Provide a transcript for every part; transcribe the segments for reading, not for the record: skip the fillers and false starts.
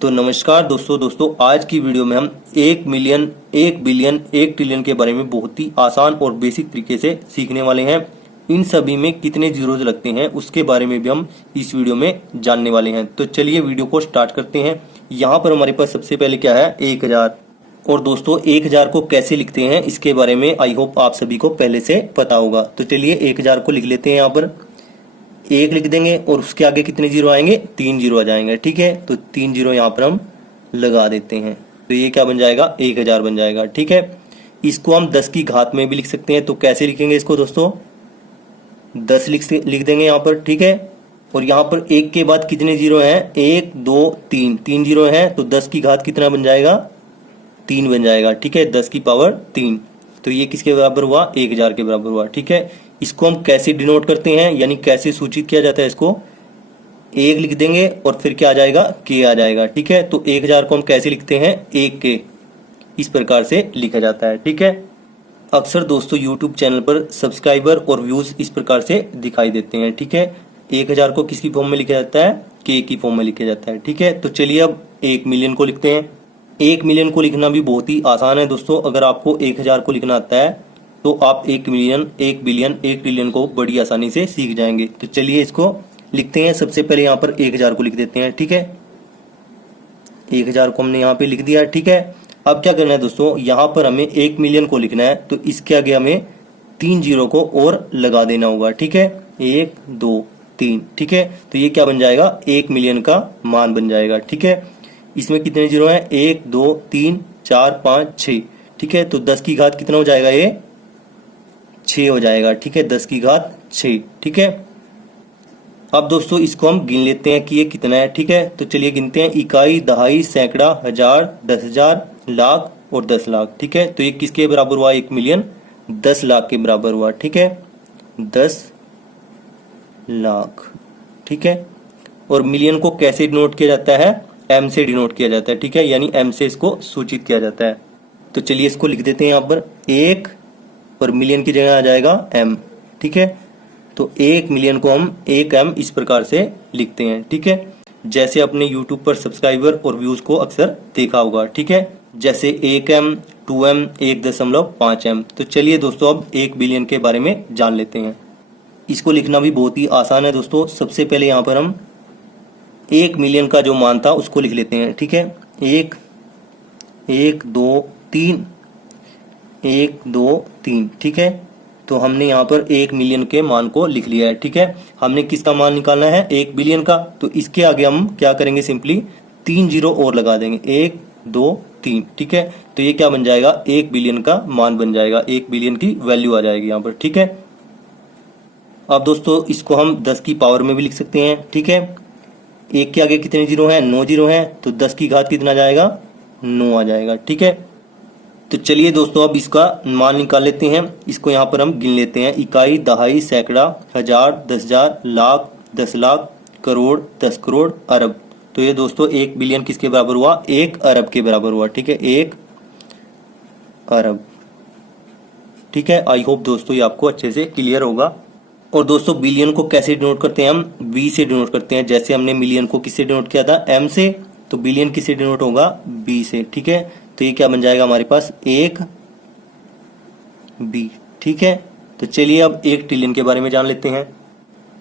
तो नमस्कार दोस्तों आज की वीडियो में हम 1 मिलियन, 1 बिलियन, 1 ट्रिलियन के बारे में बहुत ही आसान और बेसिक तरीके से सीखने वाले हैं। इन सभी में कितने जीरोज लगते हैं उसके बारे में भी हम इस वीडियो में जानने वाले हैं। तो चलिए वीडियो को स्टार्ट करते हैं। यहाँ पर हमारे पास सबसे पहले क्या है 1000। और दोस्तों 1000 को कैसे लिखते हैं इसके बारे में आई होप आप सभी को पहले से पता होगा। तो चलिए 1000 को लिख लेते हैं। यहाँ पर 1 लिख देंगे और उसके आगे कितने जीरो आएंगे, 3 जीरो आ जाएंगे। ठीक है, तो 3 जीरो यहाँ पर हम लगा देते हैं। तो ये क्या बन जाएगा, 1000 बन जाएगा। ठीक है, इसको हम 10 की घात में भी लिख सकते हैं। तो कैसे लिखेंगे इसको दोस्तों, 10 लिख देंगे यहाँ पर। ठीक है, और यहाँ पर 1 के बाद कितने जीरो हैं, 1 2 3, 3 जीरो हैं। तो 10 की घात कितना बन जाएगा, 3 बन जाएगा। ठीक है, 10 की पावर 3। तो ये किसके बराबर हुआ, 1000 के बराबर हुआ। ठीक है, इसको हम कैसे डिनोट करते हैं, यानी कैसे सूचित किया जाता है, इसको 1 लिख देंगे और फिर क्या आ जाएगा, के आ जाएगा। ठीक है, तो 1000 को हम कैसे लिखते हैं, 1 के, इस प्रकार से लिखा जाता है। ठीक है, अक्सर दोस्तों यूट्यूब चैनल पर सब्सक्राइबर और व्यूज इस प्रकार से दिखाई देते हैं। ठीक है, 1000 को किसकी फॉर्म में लिखा जाता है, के की फॉर्म में लिखा जाता है। ठीक है, तो चलिए अब 1 मिलियन को लिखते हैं। 1 मिलियन को लिखना भी बहुत ही आसान है दोस्तों। अगर आपको 1000 को लिखना आता है तो आप 1 मिलियन, 1 बिलियन, 1 ट्रिलियन को बड़ी आसानी से सीख जाएंगे। तो चलिए इसको लिखते हैं। सबसे पहले यहाँ पर 1000 को लिख देते हैं। ठीक है, 1000 को हमने यहाँ पे लिख दिया। ठीक है, अब क्या करना है दोस्तों, यहाँ पर हमें 1 मिलियन को लिखना है। तो इसके आगे हमें 3 जीरो को और लगा देना होगा। ठीक है, 1 2 3। ठीक है, तो ये क्या बन जाएगा, 1 मिलियन का मान बन जाएगा। ठीक है, इसमें कितने जीरो हैं, 1 2 3 4 5 6। ठीक है, तो 10 की घात कितना हो जाएगा, ये 6 हो जाएगा। ठीक है, 10 की घात 6। ठीक है, अब दोस्तों इसको हम गिन लेते हैं कि ये कितना है। ठीक है, तो चलिए गिनते हैं, इकाई, दहाई, सैकड़ा, हजार, 10,000, लाख और 10 लाख। ठीक है, तो ये किसके बराबर हुआ, 1 मिलियन 10 लाख के बराबर हुआ। ठीक है, 10 लाख। ठीक है, और मिलियन को कैसे डिनोट किया जाता है, एम से डिनोट किया जाता है। ठीक है, यानी एम से इसको सूचित किया जाता है। तो चलिए इसको लिख देते हैं यहाँ पर 1 और मिलियन की जगह आ जाएगा m। ठीक है, तो 1 मिलियन को हम 1m इस प्रकार से लिखते हैं। ठीक है, जैसे अपने YouTube पर सब्सक्राइबर और व्यूज को अक्सर देखा होगा। ठीक है, जैसे 1m, 2m, 1.5m। तो चलिए दोस्तों अब 1 बिलियन के बारे में जान लेते हैं। इसको लिखना भी बहुत ही आसान है दोस्तों। सबसे पहले यहाँ पर हम 1 मिलियन का जो मान था उसको लिख लेते हैं। ठीक है, 1 1 2 3, 1 2 3। ठीक है, तो हमने यहाँ पर 1 मिलियन के मान को लिख लिया है। ठीक है, हमने किसका मान निकालना है, 1 बिलियन का। तो इसके आगे हम क्या करेंगे, सिंपली 3 जीरो और लगा देंगे, 1 2 3। ठीक है, तो ये क्या बन जाएगा, 1 बिलियन का मान बन जाएगा, 1 बिलियन की वैल्यू आ जाएगी यहाँ पर। ठीक है, अब दोस्तों इसको हम 10 की पावर में भी लिख सकते हैं। ठीक है, 1 के आगे कितने जीरो हैं, 9 जीरो हैं। तो 10 की घात कितना जाएगा, 9 आ जाएगा। ठीक है, तो चलिए दोस्तों अब इसका मान निकाल लेते हैं। इसको यहाँ पर हम गिन लेते हैं, इकाई, दहाई, सैकड़ा, हजार, 10,000, लाख, 10 लाख, करोड़, 10 करोड़, अरब। तो ये दोस्तों 1 बिलियन किसके बराबर हुआ, 1 अरब के बराबर हुआ। ठीक है, 1 अरब। ठीक है, आई होप दोस्तों ये आपको अच्छे से क्लियर होगा। और दोस्तों बिलियन को कैसे डिनोट करते हैं, हम बी से डिनोट करते हैं। जैसे हमने मिलियन को किससे डिनोट किया था, एम से, तो बिलियन किससे डिनोट होगा, बी से। ठीक है, तो ये क्या बन जाएगा हमारे पास, 1 बी। ठीक है, तो चलिए अब 1 ट्रिलियन के बारे में जान लेते हैं।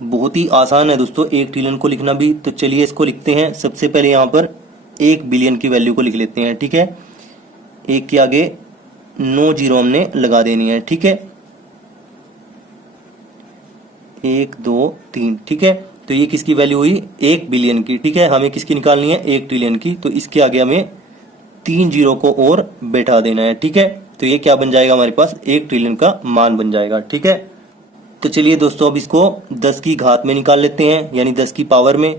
बहुत ही आसान है दोस्तों 1 ट्रिलियन को लिखना भी। तो चलिए इसको लिखते हैं। सबसे पहले यहाँ पर 1 बिलियन की वैल्यू को लिख लेते हैं। ठीक है, 1 के आगे 9 जीरो हमने लगा देनी है। ठीक है, 1 2 3। ठीक है, तो ये किसकी वैल्यू हुई, 1 बिलियन की। ठीक है, हमें किसकी निकालनी है, 1 ट्रिलियन की। तो इसके आगे हमें 3 जीरो को और बैठा देना है। ठीक है, तो ये क्या बन जाएगा हमारे पास, 1 ट्रिलियन का मान बन जाएगा। ठीक है, तो चलिए दोस्तों अब इसको 10 की घात में निकाल लेते हैं, यानी 10 की पावर में।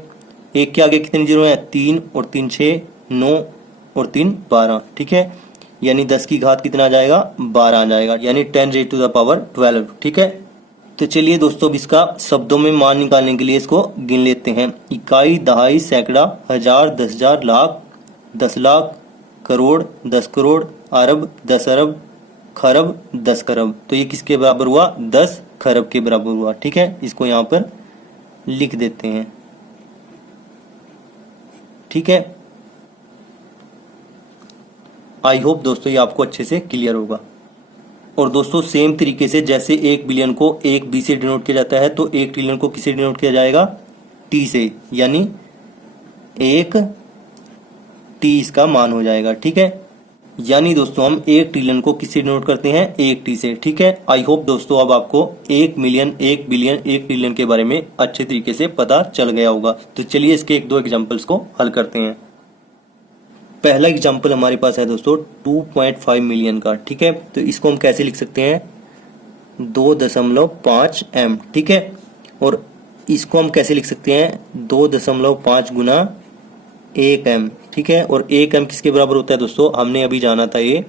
1 के आगे कितने जीरो हैं, 3 और 3 6, 9 और 3 12। ठीक है, यानी 10 की घात कितना आ जाएगा, 12 आ जाएगा, यानी 10 raised to the power 12। ठीक है, तो चलिए दोस्तों अब इसका शब्दों में मान निकालने के लिए इसको गिन लेते हैं। इकाई, दहाई, सैकड़ा, हजार, 10,000, लाख, 10 लाख, करोड़, 10 करोड़, अरब, 10 अरब, खरब, 10 खरब। तो ये किसके बराबर हुआ, 10 खरब के बराबर हुआ। ठीक है, इसको यहाँ पर लिख देते हैं। ठीक है, आई होप दोस्तों ये आपको अच्छे से क्लियर होगा। और दोस्तों सेम तरीके से जैसे 1 बिलियन को 1 बी से डिनोट किया जाता है, तो 1 ट्रिलियन को किससे डिनोट किया जाएगा? टी से, यानी 1 टी इसका मान हो जाएगा। ठीक है, यानी दोस्तों हम 1 ट्रिलियन को किससे डिनोट करते हैं? 1 टी से। ठीक है, आई होप दोस्तों अब आपको 1 मिलियन, 1 बिलियन, 1 ट्रिलियन के बारे में अच्छे तरीके से पता चल गया होगा। तो चलिए इसके 1-2 एग्जांपल्स को हल करते हैं। पहला एग्जांपल हमारे पास है दोस्तों 2.5 मिलियन का। ठीक है, तो इसको हम कैसे लिख सकते हैं? 2.5 m। ठीक है, और इसको हम कैसे लिख सकते हैं? 2.5 गुना 1 m। ठीक है, और 1 m किसके बराबर होता है दोस्तों? हमने अभी जाना था, ये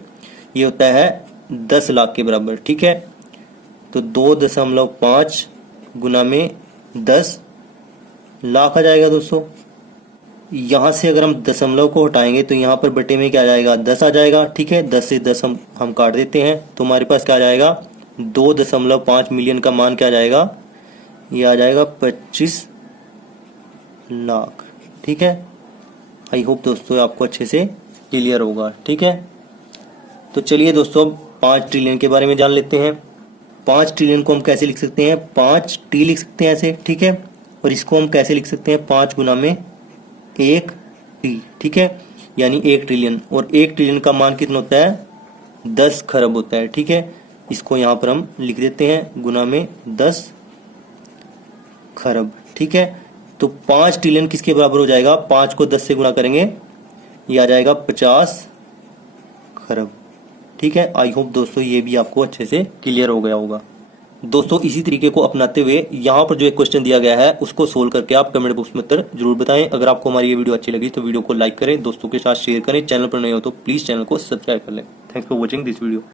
होता है 10 लाख के बराबर। ठीक है, तो 2.5 गुना में 10 लाख आ जाएगा दोस्तों। यहां से अगर हम दशमलव को हटाएंगे तो यहाँ पर बटे में क्या आ जाएगा? 10 आ जाएगा। ठीक है, 10 से 10 हम काट देते हैं, तो हमारे पास क्या आ जाएगा? 2.5 मिलियन का मान क्या आ जाएगा? ये आ जाएगा 25 लाख। ठीक है, आई होप दोस्तों आपको अच्छे से क्लियर होगा। ठीक है, तो चलिए दोस्तों अब 5 ट्रिलियन के बारे में जान लेते हैं। 5 ट्रिलियन को हम कैसे लिख सकते हैं? 5 टी लिख सकते हैं ऐसे। ठीक है, और इसको हम कैसे लिख सकते हैं? 5 गुना में 1 टी। ठीक है, यानी 1 ट्रिलियन, और 1 ट्रिलियन का मान कितना होता है? 10 खरब होता है। ठीक है, इसको यहाँ पर हम लिख देते हैं गुना में 10 खरब। ठीक है, तो 5 ट्रिलियन किसके बराबर हो जाएगा? 5 को 10 से गुणा करेंगे, ये आ जाएगा 50 खरब। ठीक है, आई होप दोस्तों ये भी आपको अच्छे से क्लियर हो गया होगा। दोस्तों इसी तरीके को अपनाते हुए यहाँ पर जो एक क्वेश्चन दिया गया है उसको सोल्व करके आप कमेंट बॉक्स में उत्तर जरूर बताएं। अगर आपको हमारी ये वीडियो अच्छी लगी तो वीडियो को लाइक करें, दोस्तों के साथ शेयर करें, चैनल पर नए हो तो प्लीज चैनल को सब्सक्राइब कर लें। Thanks for watching this video.